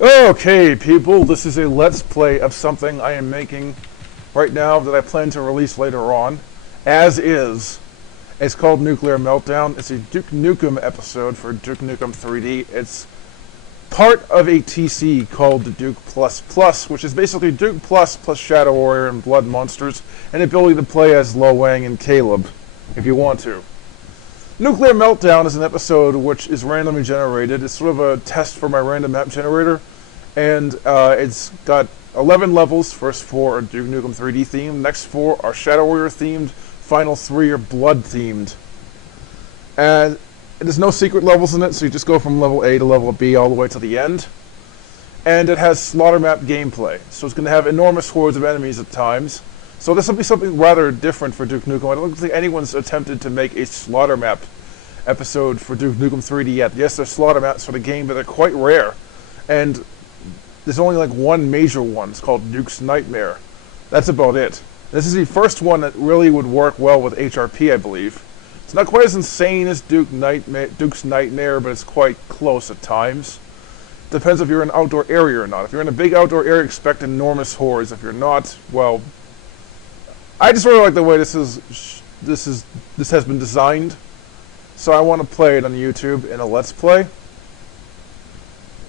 Okay, people, this is a Let's Play of something I am making right now that I plan to release later on, as is. It's called Nuclear Meltdown. It's a Duke Nukem episode for Duke3d. It's part of a TC called the Duke++, which is basically Duke plus Shadow Warrior and Blood Monsters, and the ability to play as Lo Wang and Caleb, if you want to. Nuclear Meltdown is an episode which is randomly generated. It's sort of a test for my random map generator, and it's got 11 levels. First 4 are Duke Nukem 3D themed, next 4 are Shadow Warrior themed, final 3 are Blood themed. And there's no secret levels in it, so you just go from level A to level B all the way to the end. And it has slaughter map gameplay, so it's going to have enormous hordes of enemies at times. So this will be something rather different for Duke Nukem. I don't think anyone's attempted to make a slaughter map episode for Duke Nukem 3D yet. Yes, there's slaughter maps for the game, but they're quite rare. And there's only like one major one. It's called Duke's Nightmare. That's about it. This is the first one that really would work well with HRP, I believe. It's not quite as insane as Duke's Nightmare, but it's quite close at times. Depends if you're in an outdoor area or not. If you're in a big outdoor area, expect enormous hordes. If you're not, well, I just really like the way this has been designed. So I want to play it on YouTube in a Let's Play.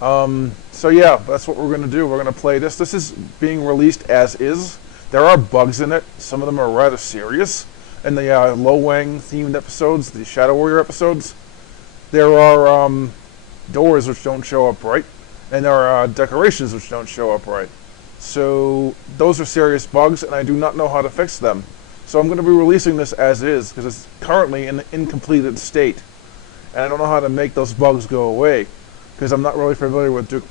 So yeah, that's what we're going to do. We're going to play this. This is being released as is. There are bugs in it. Some of them are rather serious. In the Lo Wang themed episodes, the Shadow Warrior episodes, there are doors which don't show up right, and there are decorations which don't show up right. So those are serious bugs, and I do not know how to fix them. So I'm going to be releasing this as is, because it's currently in an incompleted state. And I don't know how to make those bugs go away, because I'm not really familiar with Duke+.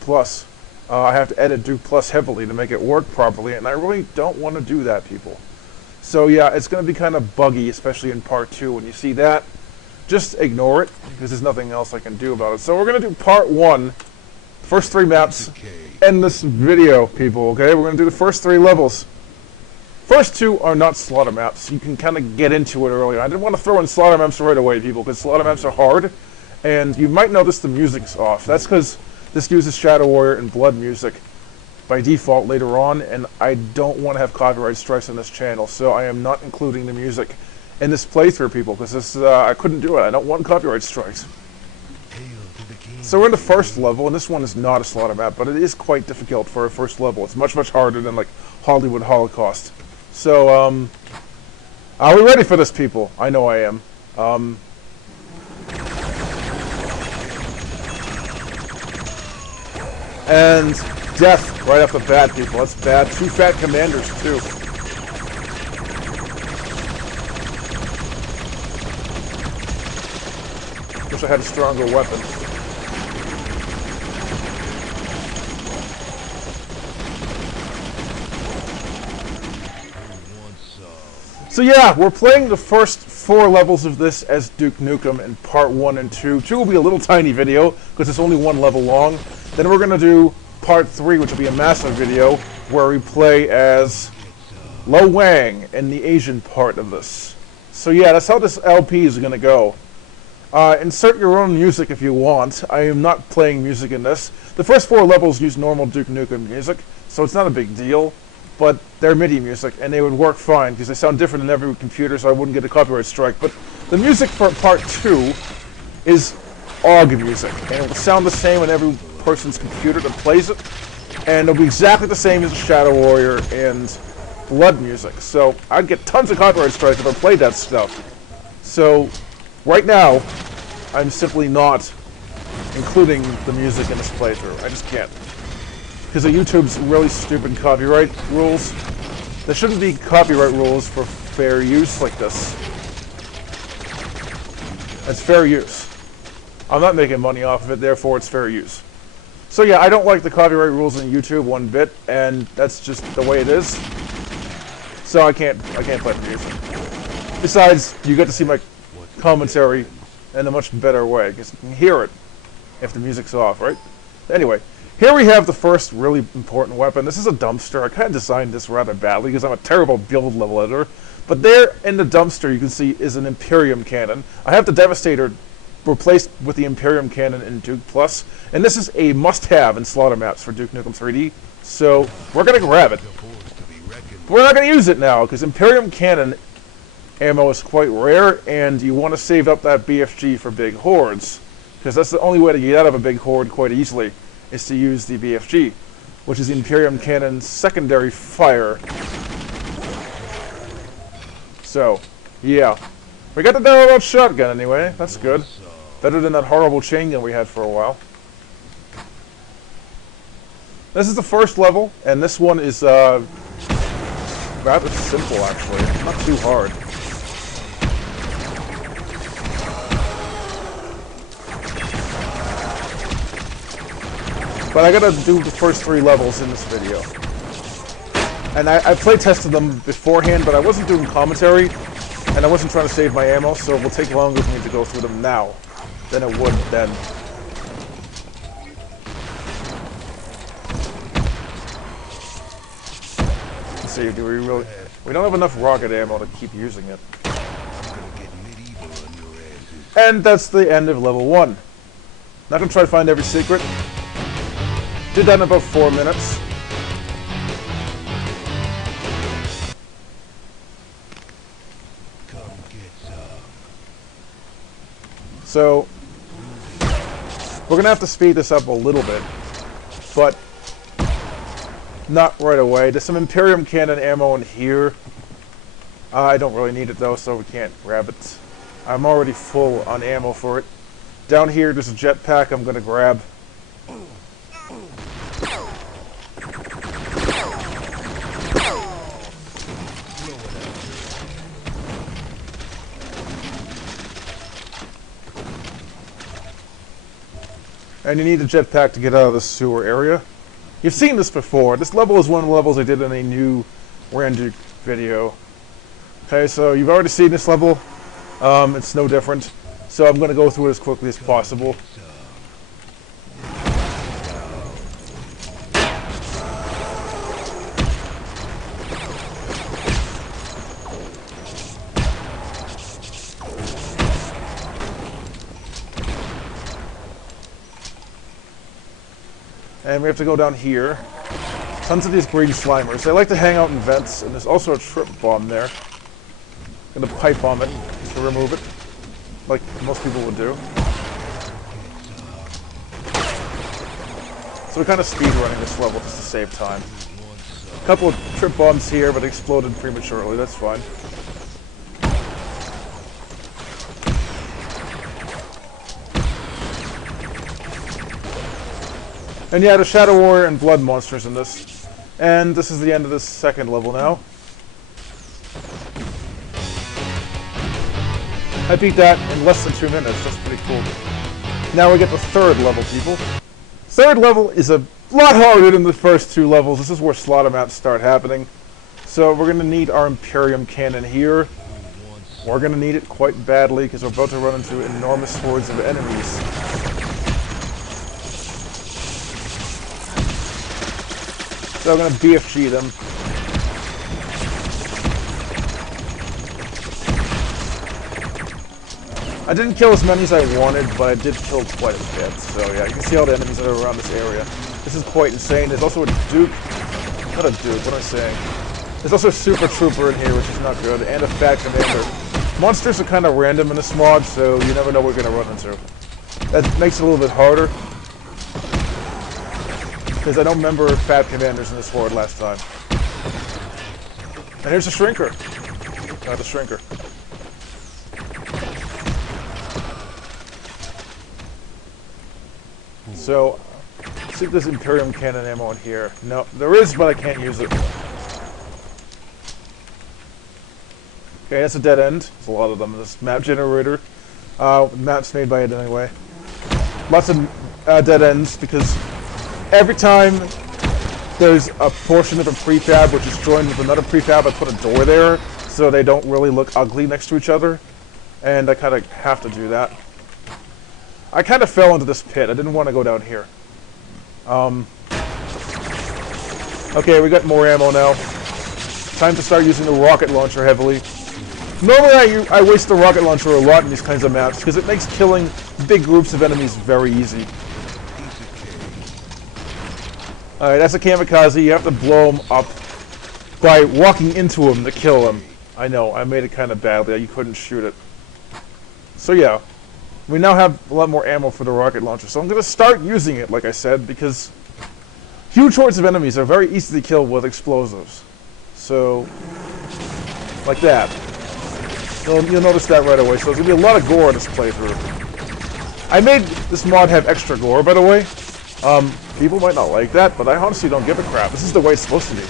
I have to edit Duke+ heavily to make it work properly, and I really don't want to do that, people. So yeah, it's going to be kind of buggy, especially in part 2. When you see that, just ignore it, because there's nothing else I can do about it. So we're going to do part 1, first 3 maps, end this video, people, okay? We're going to do the first 3 levels. First 2 are not slaughter maps. You can kind of get into it earlier. I didn't want to throw in slaughter maps right away, people, because slaughter maps are hard, and you might notice the music's off. That's because this uses Shadow Warrior and Blood music by default later on, and I don't want to have copyright strikes on this channel, so I am not including the music in this playthrough, people, because this I couldn't do it. I don't want copyright strikes. So we're in the first level, and this one is not a slaughter map, but it is quite difficult for a first level. It's much, much harder than like Hollywood Holocaust. So, are we ready for this, people? I know I am. And death right off the bat, people. That's bad. 2 fat commanders, too. Wish I had a stronger weapon. So yeah, we're playing the first 4 levels of this as Duke Nukem in part 1 and 2. 2 will be a little tiny video, because it's only 1 level long. Then we're going to do part 3, which will be a massive video, where we play as Lo Wang in the Asian part of this. So yeah, that's how this LP is going to go. Insert your own music if you want. I am not playing music in this. The first 4 levels use normal Duke Nukem music, so it's not a big deal. But they're MIDI music, and they would work fine, because they sound different in every computer, so I wouldn't get a copyright strike. But the music for part 2 is AUG music, and it will sound the same on every person's computer that plays it, and it'll be exactly the same as Shadow Warrior and Blood music. So I'd get tons of copyright strikes if I played that stuff. So right now, I'm simply not including the music in this playthrough. I just can't. Because of YouTube's really stupid copyright rules. There shouldn't be copyright rules for fair use like this. It's fair use. I'm not making money off of it, therefore it's fair use. So yeah, I don't like the copyright rules on YouTube one bit, and that's just the way it is. So I can't play the music. Besides, you get to see my commentary in a much better way, because you can hear it if the music's off, right? Anyway. Here we have the first really important weapon. This is a dumpster. I kind of designed this rather badly because I'm a terrible build level editor. But there in the dumpster you can see is an Imperium cannon. I have the Devastator replaced with the Imperium Cannon in Duke Plus, and this is a must-have in slaughter maps for Duke Nukem 3D, so we're going to grab it. But we're not going to use it now, because Imperium Cannon ammo is quite rare, and you want to save up that BFG for big hordes, because that's the only way to get out of a big horde quite easily, is to use the BFG, which is the Imperium Cannon's secondary fire. So, yeah. We got the double-barreled shotgun anyway, that's good. Better than that horrible chain gun we had for a while. This is the first level, and this one is rather simple actually, not too hard. But I gotta do the first 3 levels in this video. And I play tested them beforehand, but I wasn't doing commentary, and I wasn't trying to save my ammo, so it will take longer for me to go through them now than it would then. Let's see, do we really... We don't have enough rocket ammo to keep using it. And that's the end of level 1. Not gonna try to find every secret. Did that in about 4 minutes. So, we're going to have to speed this up a little bit, but not right away. There's some Imperium Cannon ammo in here. I don't really need it though, so we can't grab it. I'm already full on ammo for it. Down here, there's a jetpack I'm going to grab. And you need a jetpack to get out of the sewer area. You've seen this before. This level is one of the levels I did in a new Randuke video. Okay, so you've already seen this level. It's no different. So I'm going to go through it as quickly as possible. And we have to go down here. Tons of these green slimers. They like to hang out in vents, and there's also a trip bomb there. I'm gonna pipe bomb it to remove it, like most people would do. So we're kind of speed running this level just to save time. A couple of trip bombs here, but exploded prematurely. That's fine. And yeah, the Shadow Warrior and Blood monsters in this. And this is the end of this second level now. I beat that in less than 2 minutes. That's pretty cool. Now we get the third level, people. Third level is a lot harder than the first 2 levels. This is where slaughter maps start happening. So we're going to need our Imperium Cannon here. We're going to need it quite badly because we're about to run into enormous hordes of enemies. So I'm going to BFG them. I didn't kill as many as I wanted, but I did kill quite a bit. So yeah, you can see all the enemies that are around this area. This is quite insane. There's also a Duke. Not a Duke, what am I saying? There's also a Super Trooper in here, which is not good, and a Fat Commander. Monsters are kind of random in this mod, so you never know what you're going to run into. That makes it a little bit harder. Because I don't remember Fat Commanders in this horde last time. And here's a Shrinker. Not a Shrinker. So, let's see if there's Imperium Cannon ammo in here. No, there is, but I can't use it. Okay, that's a dead end. There's a lot of them. This map generator. Maps made by it anyway. Lots of dead ends because every time there's a portion of a prefab which is joined with another prefab, I put a door there so they don't really look ugly next to each other. And I kind of have to do that. I kind of fell into this pit. I didn't want to go down here. Okay, we got more ammo now. Time to start using the rocket launcher heavily. Normally I waste the rocket launcher a lot in these kinds of maps because it makes killing big groups of enemies very easy. Alright, that's a kamikaze. You have to blow him up by walking into him to kill him. I know, I made it kind of badly. You couldn't shoot it. So yeah, we now have a lot more ammo for the rocket launcher. So I'm going to start using it, like I said, because huge hordes of enemies are very easy to kill with explosives. So, like that. So you'll notice that right away. So there's going to be a lot of gore in this playthrough. I made this mod have extra gore, by the way. People might not like that, but I honestly don't give a crap. This is the way it's supposed to be.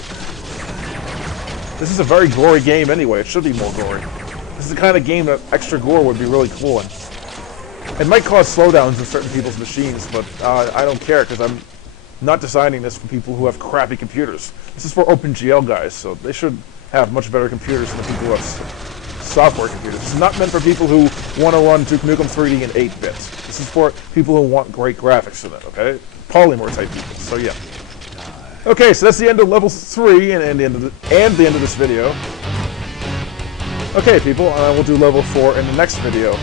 This is a very gory game anyway. It should be more gory. This is the kind of game that extra gore would be really cool in. It might cause slowdowns in certain people's machines, but I don't care because I'm not designing this for people who have crappy computers. This is for OpenGL guys, so they should have much better computers than the people who have software computers. This is not meant for people who want to run Duke Nukem 3D in 8-bit. This is for people who want great graphics in it, okay? Polymer type people, so yeah. Okay, so that's the end of level 3 and the end of this video. Okay, people, we'll do level 4 in the next video.